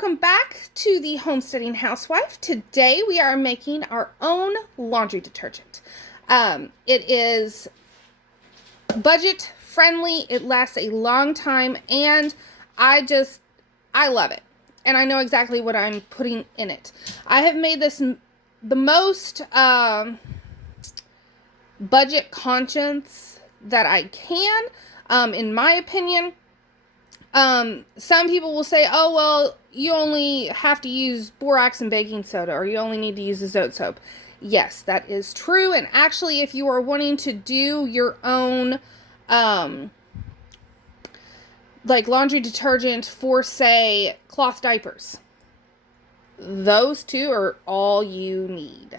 welcome back to the Homesteading Housewife. Today we are making our own laundry detergent. It is budget friendly, it lasts a long time, and I love it. And I know exactly what I'm putting in it. I have made this the most budget conscious that I can, in my opinion. Some people will say, oh, well, you only have to use borax and baking soda, or you only need to use azote soap. Yes, that is true. And actually, if you are wanting to do your own, like laundry detergent for, say, cloth diapers, those two are all you need.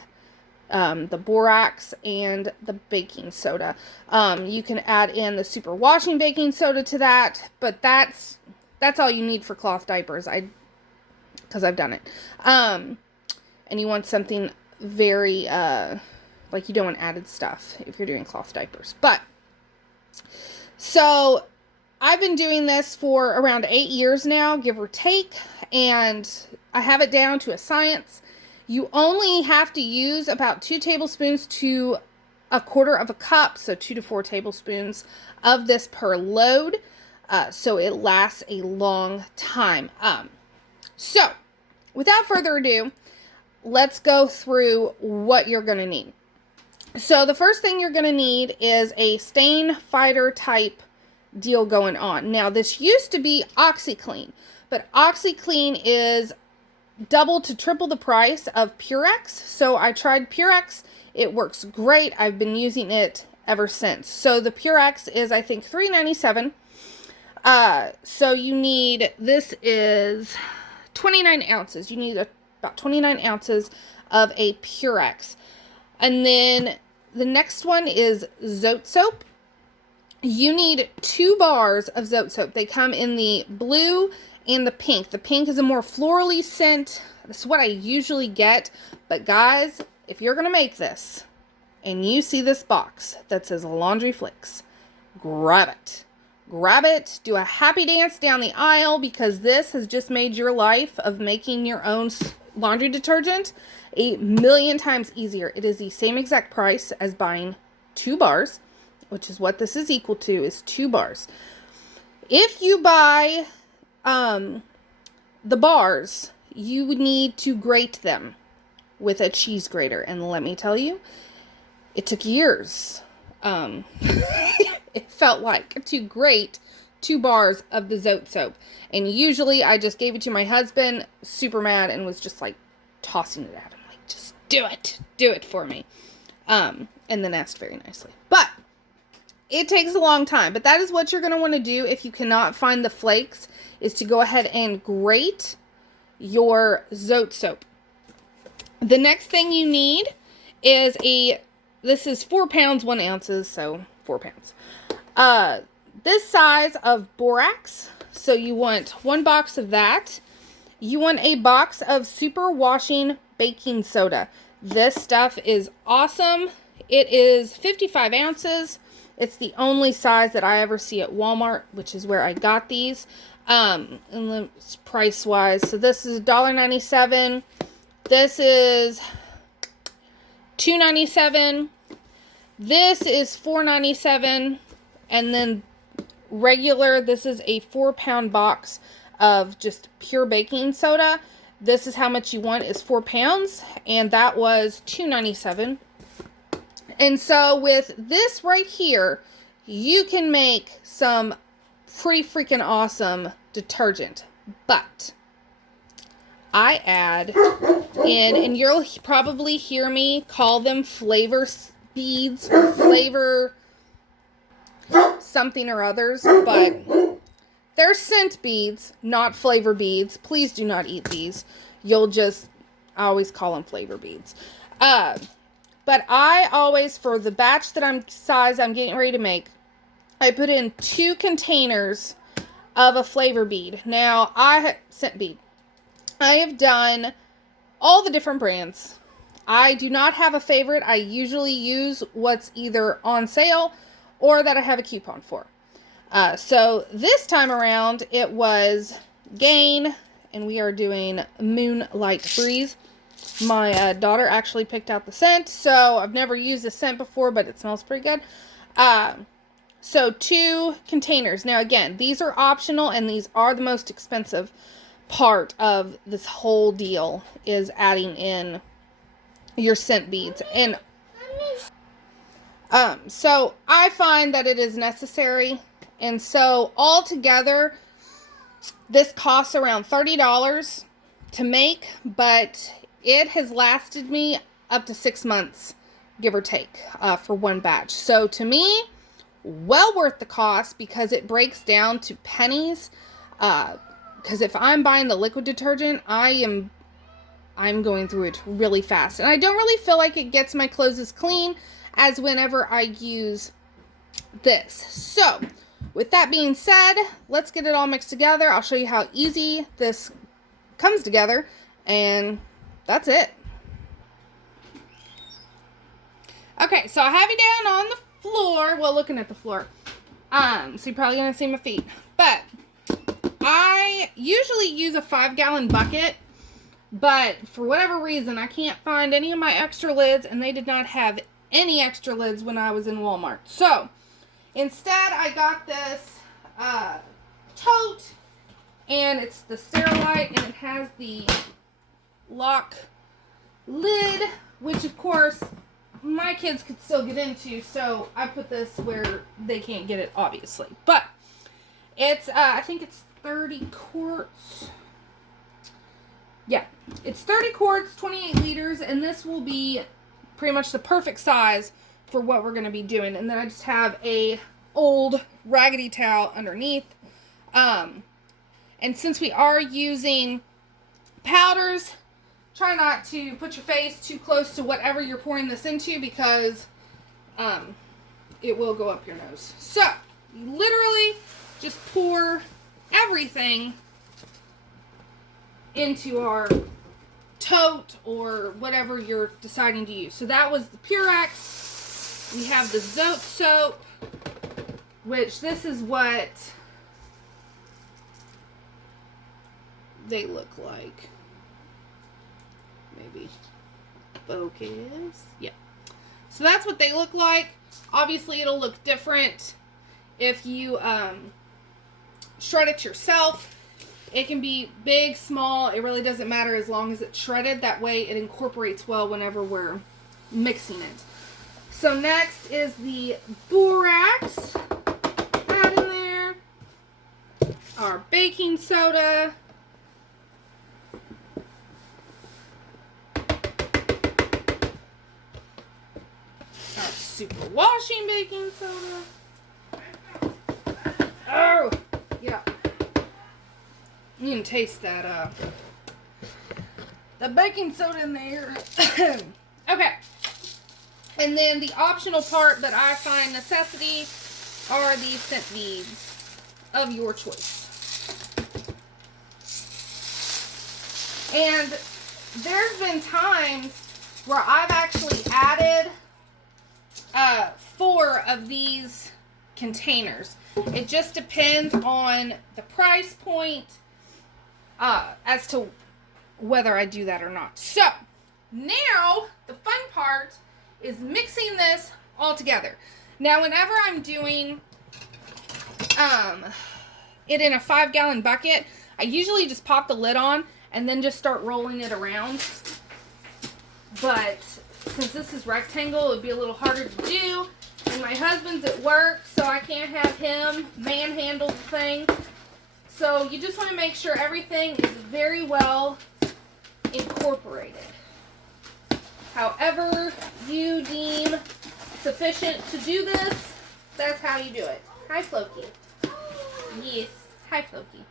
The borax and the baking soda. You can add in the super washing baking soda to that, but that's all you need for cloth diapers. Because I've done it. And you want something very, like you don't want added stuff if you're doing cloth diapers. But, so I've been doing this for around 8 years now, give or take, and I have it down to a science. You only have to use about 2 tablespoons to 1/4 cup, so 2 to 4 tablespoons of this per load, so it lasts a long time. So, without further ado, let's go through what you're going to need. So, the first thing you're going to need is a stain fighter type deal going on. Now, this used to be OxiClean, but OxiClean is double to triple the price of Purex. So I tried Purex. It works great. I've been using it ever since. So the Purex is, I think, $3.97. So you need, this is 29 ounces. You need about 29 ounces of a Purex. And then the next one is Zote soap. You need 2 bars of Zote soap. They come in the blue and the pink. The pink is a more florally scent. That's what I usually get. But guys, if you're going to make this and you see this box that says Laundry Flakes, grab it. Grab it. Do a happy dance down the aisle, because this has just made your life of making your own laundry detergent a million times easier. It is the same exact price as buying 2 bars, which is what this is equal to, is 2 bars. If you buy the bars, you would need to grate them with a cheese grater, and let me tell you, it took years. It felt like to grate 2 bars of the Zote soap, and usually I just gave it to my husband, super mad, and was just like tossing it at him, like, just do it for me, and then asked very nicely. But it takes a long time, but that is what you're going to want to do if you cannot find the flakes, is to go ahead and grate your Zote soap. The next thing you need is this is 4 pounds, 1 ounces, so 4 pounds. This size of borax, so you want 1 box of that. You want a box of super washing baking soda. This stuff is awesome. It is 55 ounces. It's the only size that I ever see at Walmart, which is where I got these. And the price wise, so this is $1.97. This is $2.97. This is $4.97. And then regular, this is a 4-pound box of just pure baking soda. This is how much you want, is 4 pounds. And that was $2.97. And so with this right here, you can make some pretty freaking awesome detergent. But I add in, and you'll probably hear me call them flavor beads, or flavor something or others, but they're scent beads, not flavor beads. Please do not eat these. I always call them flavor beads. But I always, for the batch that I'm getting ready to make, I put in 2 containers of a flavor bead. Now, scent bead. I have done all the different brands. I do not have a favorite. I usually use what's either on sale or that I have a coupon for. So this time around, it was Gain and we are doing Moonlight Breeze. My daughter actually picked out the scent, so I've never used the scent before, but it smells pretty good. So 2 containers. Now again, these are optional, and these are the most expensive part of this whole deal, is adding in your scent beads. And so I find that it is necessary, and so all together this costs around $30 to make, but it has lasted me up to 6 months, give or take, for one batch. So to me, well worth the cost, because it breaks down to pennies. Because if I'm buying the liquid detergent, I'm going through it really fast, and I don't really feel like it gets my clothes as clean as whenever I use this. So with that being said, let's get it all mixed together. I'll show you how easy this comes together, and that's it. Okay, so I have you down on the floor. Well, looking at the floor. So you're probably gonna see my feet. But I usually use a 5-gallon bucket, but for whatever reason, I can't find any of my extra lids, and they did not have any extra lids when I was in Walmart. So instead, I got this tote, and it's the Sterilite, and it has the lock lid, which of course my kids could still get into, so I put this where they can't get it, obviously. But it's I think it's 30 quarts. Yeah, it's 30 quarts, 28 liters, and this will be pretty much the perfect size for what we're going to be doing. And then I just have a old raggedy towel underneath. And since we are using powders, try not to put your face too close to whatever you're pouring this into, because it will go up your nose. So, you literally just pour everything into our tote or whatever you're deciding to use. So that was the Purex. We have the Zote soap, which this is what they look like. Maybe focus. Yeah. So that's what they look like. Obviously, it'll look different if you shred it yourself. It can be big, small. It really doesn't matter as long as it's shredded. That way it incorporates well whenever we're mixing it. So next is the Borax. Add in there. Our baking soda. Our super washing baking soda. Oh, yeah. You can taste that, the baking soda in there. Okay. And then the optional part that I find necessity are the scent beads of your choice. And there's been times where I've actually added 4 of these containers. It just depends on the price point as to whether I do that or not. So now the fun part is mixing this all together. Now whenever I'm doing it in a 5-gallon bucket, I usually just pop the lid on and then just start rolling it around. But since this is rectangle, it would be a little harder to do. And my husband's at work, so I can't have him manhandle the thing. So you just want to make sure everything is very well incorporated. However you deem sufficient to do this, that's how you do it. Hi, Floki. Yes. Hi, Floki.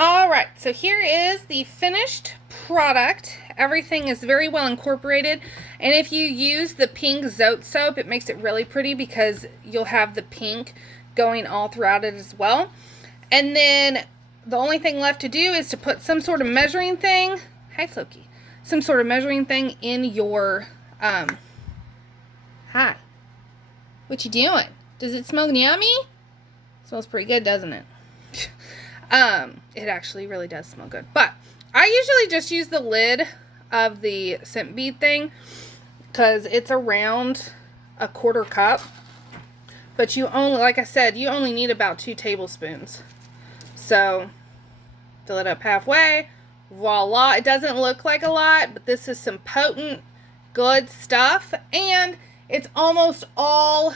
Alright, so here is the finished product. Everything is very well incorporated, and if you use the pink Zote soap, it makes it really pretty because you'll have the pink going all throughout it as well. And then the only thing left to do is to put some sort of measuring thing, hi Floki, some sort of measuring thing in your, hi, what you doing? Does it smell yummy? Smells pretty good, doesn't it? It actually really does smell good. But I usually just use the lid of the scent bead thing because it's around a 1/4 cup. But you only, like I said, you only need about 2 tablespoons. So fill it up halfway. Voila. It doesn't look like a lot, but this is some potent, good stuff. And it's almost all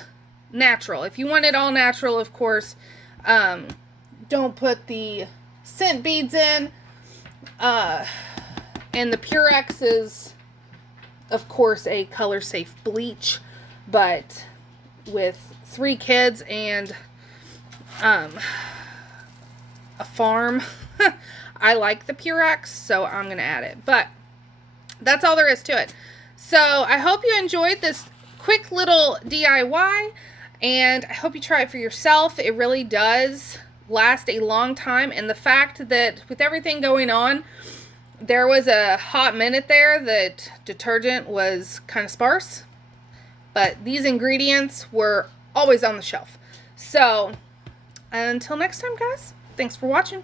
natural. If you want it all natural, of course, don't put the scent beads in. And the Purex is, of course, a color safe bleach, but with 3 kids and a farm, I like the Purex, so I'm going to add it. But that's all there is to it. So I hope you enjoyed this quick little DIY, and I hope you try it for yourself. It really does last a long time, and the fact that with everything going on, there was a hot minute there that detergent was kind of sparse, but these ingredients were always on the shelf. So until next time, guys, thanks for watching.